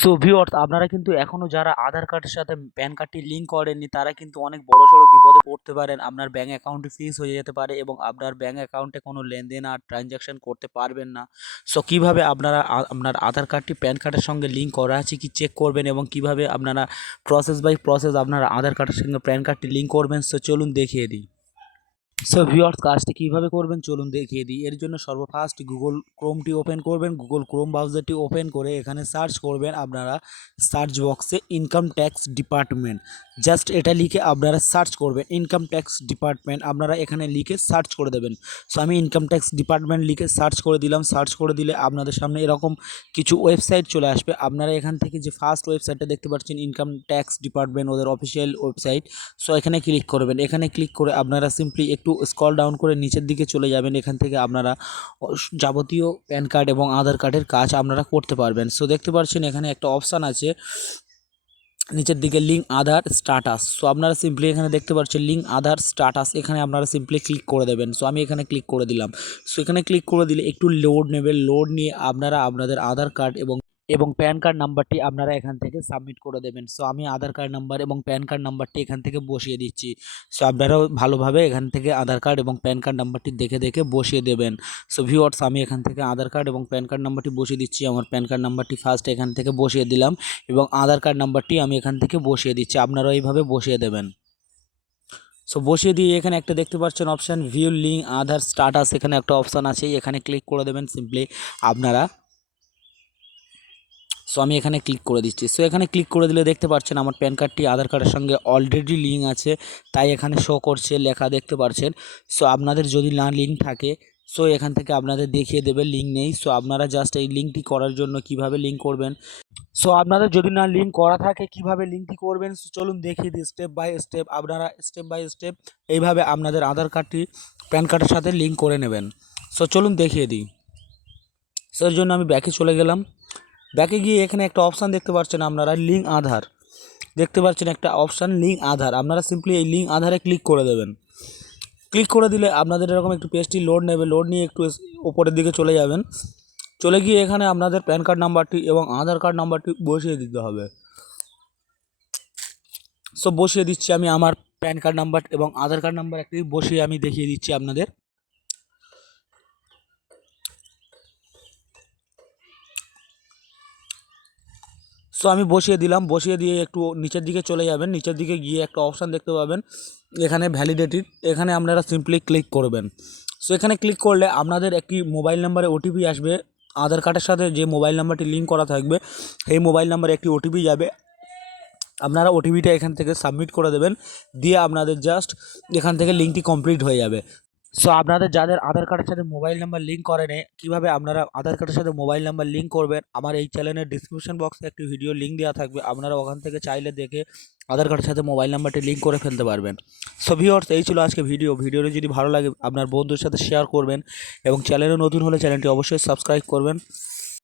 So viewers, আপনারা কিন্তু এখনো যারা আধার কার্ডের সাথে প্যান কার্ডটি লিঙ্ক করেননি তারা কিন্তু অনেক বড়সড় বিপদে পড়তে পারেন। আপনার ব্যাঙ্ক অ্যাকাউন্টটি ফ্রিজ হয়ে যেতে পারে এবং আপনার ব্যাঙ্ক অ্যাকাউন্টে কোনো লেনদেন আর ট্রানজ্যাকশন করতে পারবেন না। সো কিভাবে আপনারা আপনার আধার কার্ডটি প্যান কার্ডের সঙ্গে লিঙ্ক করা আছে কি চেক করবেন এবং কিভাবে আপনারা প্রসেস বাই প্রসেস আপনার আধার কার্ডের সঙ্গে প্যান কার্ডটি লিঙ্ক করবেন, সো চলুন দেখিয়ে দিই। সো ভিউয়ার্স, কাজটি কীভাবে করবেন চলুন দেখিয়ে দিই। এর জন্য সর্বফার্স্ট গুগল ক্রোমটি ওপেন করবেন। গুগল ক্রোম ব্রাউজারটি ওপেন করে এখানে সার্চ করবেন আপনারা সার্চ বক্সে ইনকাম ট্যাক্স ডিপার্টমেন্ট। জাস্ট এটা লিখে আপনারা সার্চ করবেন ইনকাম ট্যাক্স ডিপার্টমেন্ট, আপনারা এখানে লিখে সার্চ করে দেবেন। সো আমি ইনকাম ট্যাক্স ডিপার্টমেন্ট লিখে সার্চ করে দিলাম। সার্চ করে দিলে আপনাদের সামনে এরকম কিছু ওয়েবসাইট চলে আসবে। আপনারা এখান থেকে যে ফার্স্ট ওয়েবসাইটটা দেখতে পাচ্ছেন ইনকাম ট্যাক্স ডিপার্টমেন্ট, ওদের অফিসিয়াল ওয়েবসাইট। সো এখানে ক্লিক করবেন। এখানে ক্লিক করে আপনারা সিম্পলি একটু স্ক্রল ডাউন করে নিচের দিকে চলে যাবেন। এখান থেকে আপনারা যাবতীয় প্যান কার্ড এবং আধার কার্ডের কাজ আপনারা করতে পারবেন। সো দেখতে পাচ্ছেন এখানে একটা অপশান আছে নিচের দিকে লিঙ্ক আধার স্ট্যাটাস। সো আপনারা সিম্পলি এখানে দেখতে পাচ্ছেন লিঙ্ক আধার স্ট্যাটাস, এখানে আপনারা সিম্পলি ক্লিক করে দেবেন। সো আমি এখানে ক্লিক করে দিলাম। সো এখানে ক্লিক করে দিলে একটু লোড নেবে। লোড নিয়ে আপনারা আপনাদের আধার কার্ড এবং প্যান কার্ড নাম্বারটি আপনারা এখান থেকে সাবমিট করে দেবেন। সো আমি আধার কার্ড নাম্বার এবং প্যান কার্ড নাম্বারটি এখান থেকে বসিয়ে দিচ্ছি। সো আপনারাও ভালোভাবে এখান থেকে আধার কার্ড এবং প্যান কার্ড নাম্বারটি দেখে দেখে বসিয়ে দেবেন। সো ভিউয়ার্স, আমি এখান থেকে আধার কার্ড এবং প্যান কার্ড নাম্বারটি বসিয়ে দিচ্ছি। আমার প্যান কার্ড নাম্বারটি ফার্স্ট এখান থেকে বসিয়ে দিলাম এবং আধার কার্ড নাম্বারটি আমি এখান থেকে বসিয়ে দিচ্ছি। আপনারাও এইভাবে বসিয়ে দেবেন। সো বসিয়ে দিয়ে এখানে একটা দেখতে পাচ্ছেন অপশান ভিউ লিঙ্ক আধার স্ট্যাটাস, এখানে একটা অপশান আছে, এখানে ক্লিক করে দেবেন সিম্পলি আপনারা। সো আমি এখানে ক্লিক করে দিচ্ছি। সো এখানে ক্লিক করে দিলে দেখতে পাচ্ছেন আমার প্যান কার্ডটি আধার কার্ডের সঙ্গে অলরেডি লিঙ্ক আছে, তাই এখানে শো করছে, লেখা দেখতে পাচ্ছেন। সো আপনাদের যদি না লিঙ্ক থাকে সো এখান থেকে আপনাদের দেখিয়ে দেবে লিঙ্ক নেই। সো আপনারা জাস্ট এই লিঙ্কটি করার জন্য কিভাবে লিঙ্ক করবেন, সো আপনাদের যদি না লিঙ্ক করা থাকে কিভাবে লিঙ্কটি করবেন চলুন দেখিয়ে দিই স্টেপ বাই স্টেপ। আপনারা স্টেপ বাই স্টেপ এইভাবে আপনাদের আধার কার্ডটি প্যান কার্ডের সাথে লিঙ্ক করে নেবেন। সো চলুন দেখিয়ে দিই। সো এর জন্য আমি ব্যাকে চলে গেলাম। ব্যাকে গিয়ে এখানে একটা অপশান দেখতে পাচ্ছেন আপনারা লিঙ্ক আধার, দেখতে পাচ্ছেন একটা অপশান লিঙ্ক আধার, আপনারা সিম্পলি এই লিঙ্ক আধারে ক্লিক করে দেবেন। ক্লিক করে দিলে আপনাদের এরকম একটু পেজটি লোড নেবে। লোড নিয়ে একটু ওপরের দিকে চলে যাবেন। চলে গিয়ে এখানে আপনাদের প্যান কার্ড নাম্বারটি এবং আধার কার্ড নাম্বারটি বসিয়ে দিতে হবে। সো বসিয়ে দিচ্ছি আমি আমার প্যান কার্ড নাম্বার এবং আধার কার্ড নাম্বার একটি বসিয়ে আমি দেখিয়ে দিচ্ছি আপনাদের। সো আমি বসিয়ে দিলাম। বসিয়ে দিয়ে একটু নিচের দিকে চলে যাবেন। নিচের দিকে গিয়ে একটা অপশান দেখতে পাবেন এখানে ভ্যালিডেটেড, এখানে আপনারা সিম্পলি ক্লিক করবেন। সো এখানে ক্লিক করলে আপনাদের একটি মোবাইল নাম্বারে ওটিপি আসবে। আধার কার্ডের সাথে যে মোবাইল নাম্বারটি লিঙ্ক করা থাকবে সেই মোবাইল নাম্বারে একটি ওটিপি যাবে। আপনারা ওটিপিটা এখান থেকে সাবমিট করে দেবেন, দিয়ে আপনাদের জাস্ট এখান থেকে লিঙ্কটি কমপ্লিট হয়ে যাবে। সো আপনাদের যাদের আধার কার্ডের সাথে মোবাইল নাম্বার লিঙ্ক করেন, কীভাবে আপনারা আধার কার্ডের সাথে মোবাইল নাম্বার লিঙ্ক করবেন আমার এই চ্যানেলের ডিসক্রিপশন বক্সে একটি ভিডিও লিঙ্ক দেওয়া থাকবে, আপনারা ওখান থেকে চাইলে দেখে আধার কার্ডের সাথে মোবাইল নাম্বারটি লিঙ্ক করে ফেলতে পারবেন। সো ভিউয়ার্স, এই ছিল আজকে ভিডিওটি যদি ভালো লাগে আপনার বন্ধুদের সাথে শেয়ার করবেন এবং চ্যানেলে নতুন হলে চ্যানেলটি অবশ্যই সাবস্ক্রাইব করবেন।